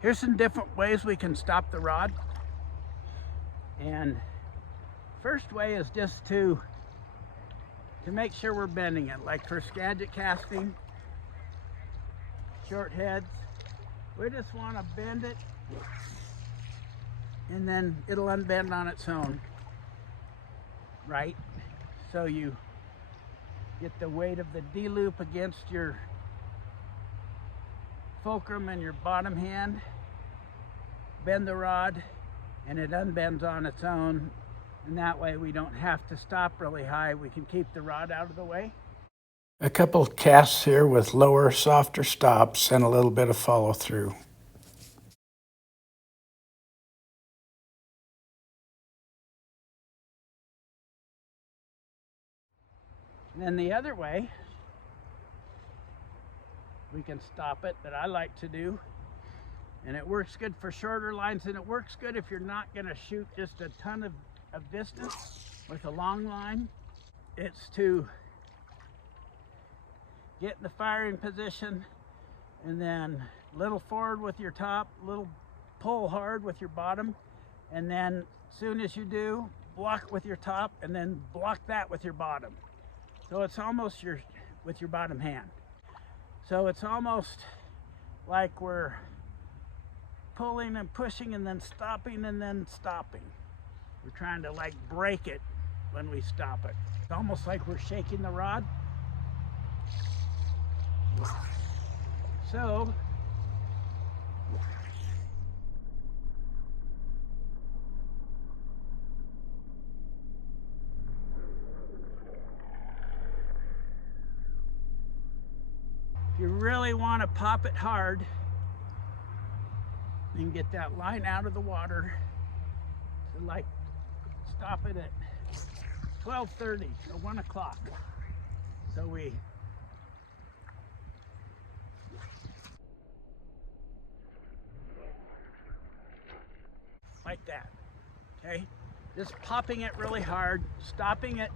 Here's some different ways we can stop the rod. And first way is just to make sure we're bending it. Like for Skagit casting, short heads, we just want to bend it and then it'll unbend on its own, right? So you get the weight of the D-loop against your fulcrum and your bottom hand, bend the rod, and it unbends on its own. And that way we don't have to stop really high. We can keep the rod out of the way. A couple casts here with lower, softer stops and a little bit of follow through. And then the other way we can stop it that I like to do, and it works good for shorter lines, and it works good if you're not going to shoot just a ton of distance with a long line. It's to get in the firing position and then little forward with your top, little pull hard with your bottom, and then as soon as you do, block with your top and then block that with your bottom. So it's almost with your bottom hand. So it's almost like we're pulling and pushing and then stopping and then stopping. We're trying to like break it when we stop it. It's almost like we're shaking the rod. So if you really want to pop it hard, you can get that line out of the water to like stop it at 12:30 or 1 o'clock. So we like that, okay? Just popping it really hard, stopping it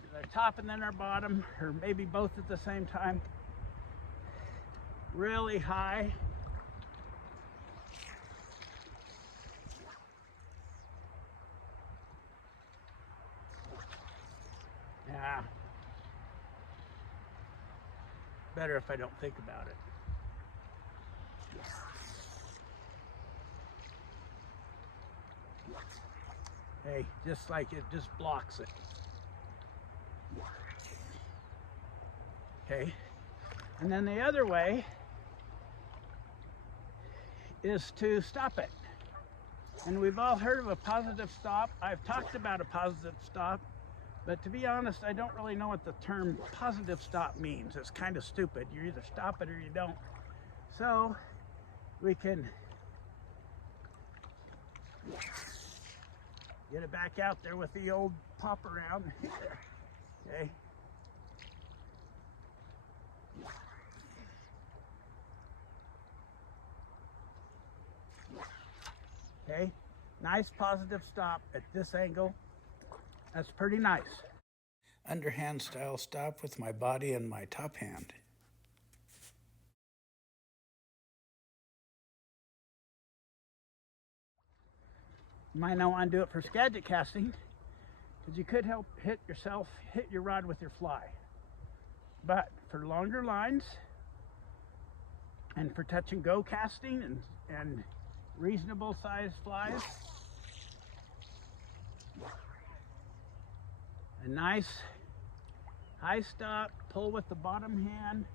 with our top and then our bottom, or maybe both at the same time. Really high. Yeah. Better if I don't think about it. Hey, just like it just blocks it. Okay. And then the other way is to stop it. And we've all heard of a positive stop. I've talked about a positive stop, but to be honest, I don't really know what the term positive stop means. It's kind of stupid. You either stop it or you don't. So we can get it back out there with the old pop around. Okay. Okay, nice positive stop at this angle. That's pretty nice. Underhand style stop with my body and my top hand. You might not want to do it for Skagit casting, because you could hit your rod with your fly. But for longer lines and for touch and go casting and reasonable sized flies, a nice high stop, pull with the bottom hand.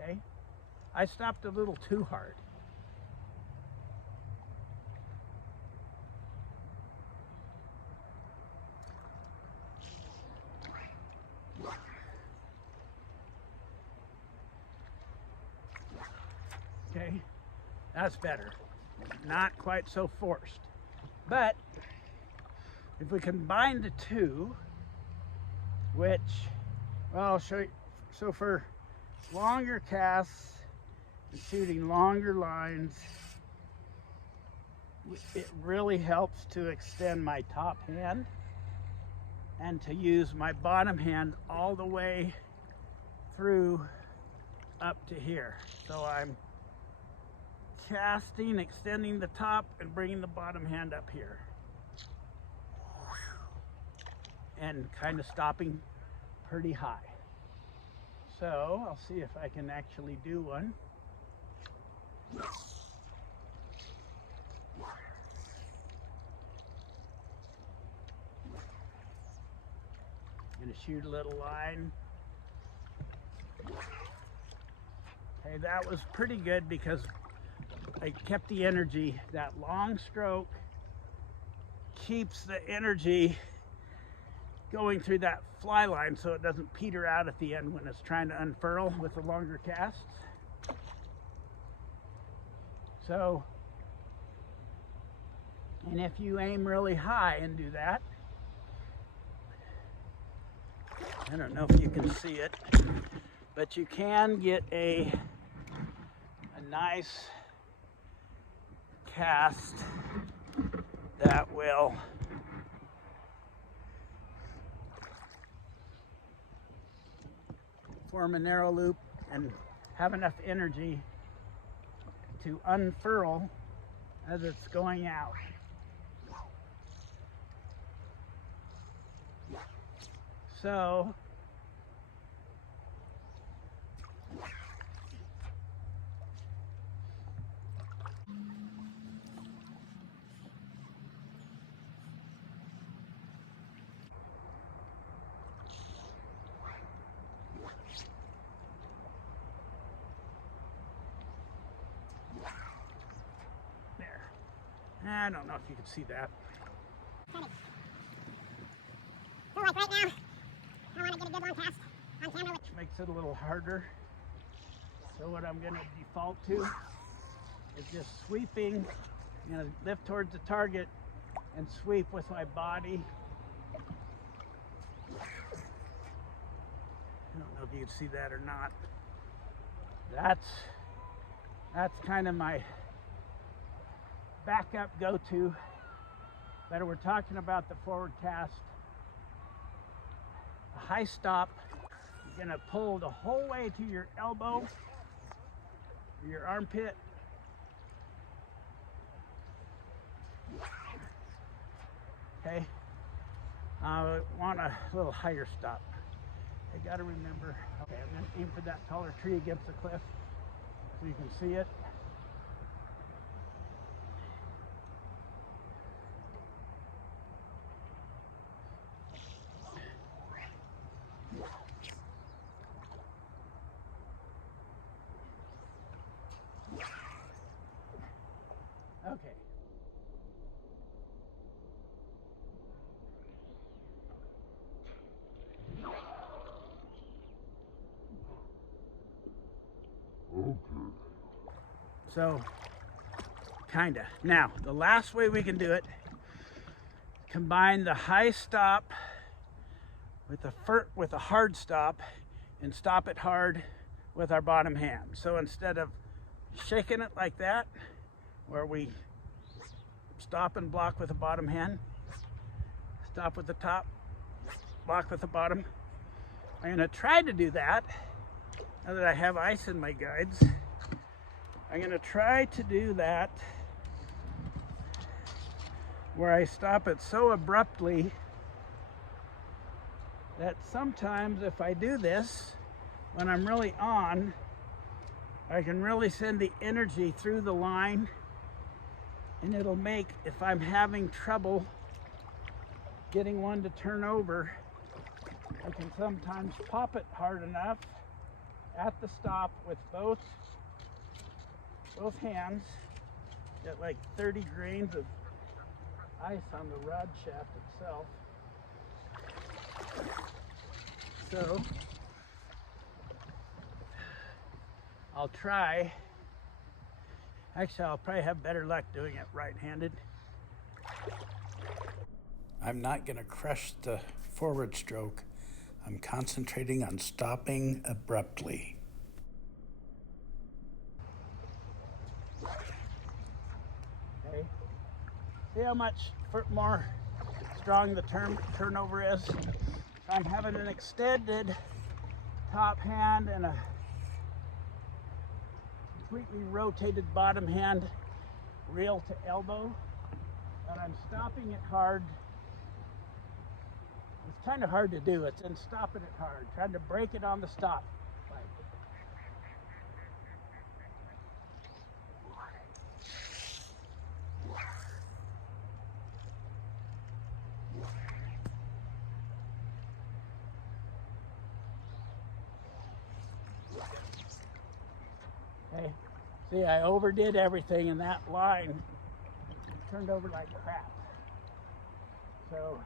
Okay, I stopped a little too hard. Okay, that's better. Not quite so forced. But if we combine the two, which, well, I'll show you. So for longer casts and shooting longer lines, it really helps to extend my top hand and to use my bottom hand all the way through up to here. So I'm casting, extending the top and bringing the bottom hand up here. And kind of stopping pretty high. So I'll see if I can actually do one. I'm gonna shoot a little line. Okay, that was pretty good because I kept the energy. That long stroke keeps the energy going through that fly line so it doesn't peter out at the end when it's trying to unfurl with the longer casts. So, and if you aim really high and do that, I don't know if you can see it, but you can get a nice cast that will form a narrow loop and have enough energy to unfurl as it's going out. So I don't know if you can see that. So like right now, I want to get a good long cast on camera. Which makes it a little harder. So what I'm going to default to is just sweeping. I'm going to lift towards the target and sweep with my body. I don't know if you can see that or not. That's kind of my backup go-to, but we're talking about the forward cast. A high stop, you're gonna pull the whole way to your elbow, or your armpit. Okay, I want a little higher stop. I gotta remember, okay, I'm gonna aim for that taller tree against the cliff so you can see it. Okay. So, kinda. Now, the last way we can do it, combine the high stop with a hard stop and stop it hard with our bottom hand. So instead of shaking it like that, where we stop and block with the bottom hand, stop with the top, block with the bottom. I'm gonna try to do that now that I have ice in my guides. I'm gonna try to do that where I stop it so abruptly that sometimes if I do this, when I'm really on, I can really send the energy through the line, and it'll make, if I'm having trouble getting one to turn over, I can sometimes pop it hard enough at the stop with both hands, get like 30 grains of ice on the rod shaft itself. So I'll try. Actually, I'll probably have better luck doing it right-handed. I'm not going to crush the forward stroke. I'm concentrating on stopping abruptly. Okay. See how much more strong the turnover is? So I'm having an extended top hand and a completely rotated bottom hand, reel to elbow, and I'm stopping it hard. It's kind of hard to do. It's in stopping it hard, trying to break it on the stop. Okay. See, I overdid everything, and that line turned over like crap. So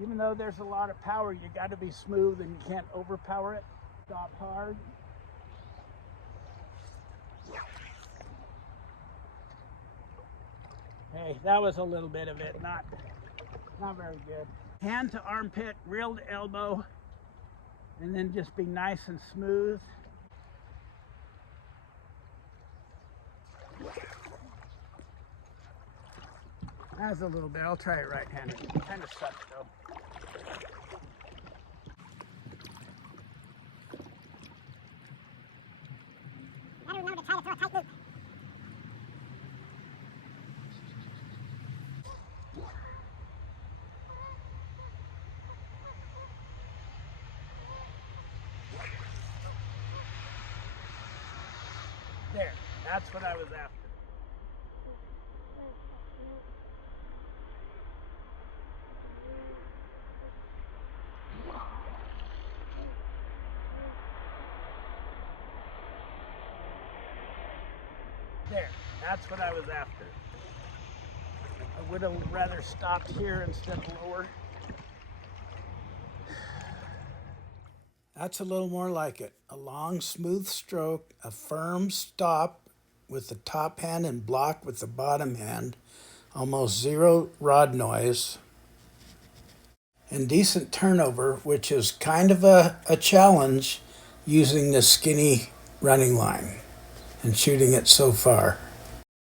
even though there's a lot of power, you got to be smooth and you can't overpower it. Stop hard. Hey, that was a little bit of it, not very good. Hand to armpit, reel to elbow, and then just be nice and smooth. That's a little bit. I'll try it right-handed. Kind of sucks though. Gotta remember to try to throw a tight loop. There, that's what I was after. There, that's what I was after. I would have rather stopped here instead of lower. That's a little more like it. A long, smooth stroke, a firm stop with the top hand and block with the bottom hand, almost zero rod noise, and decent turnover, which is kind of a challenge using the skinny running line and shooting it so far.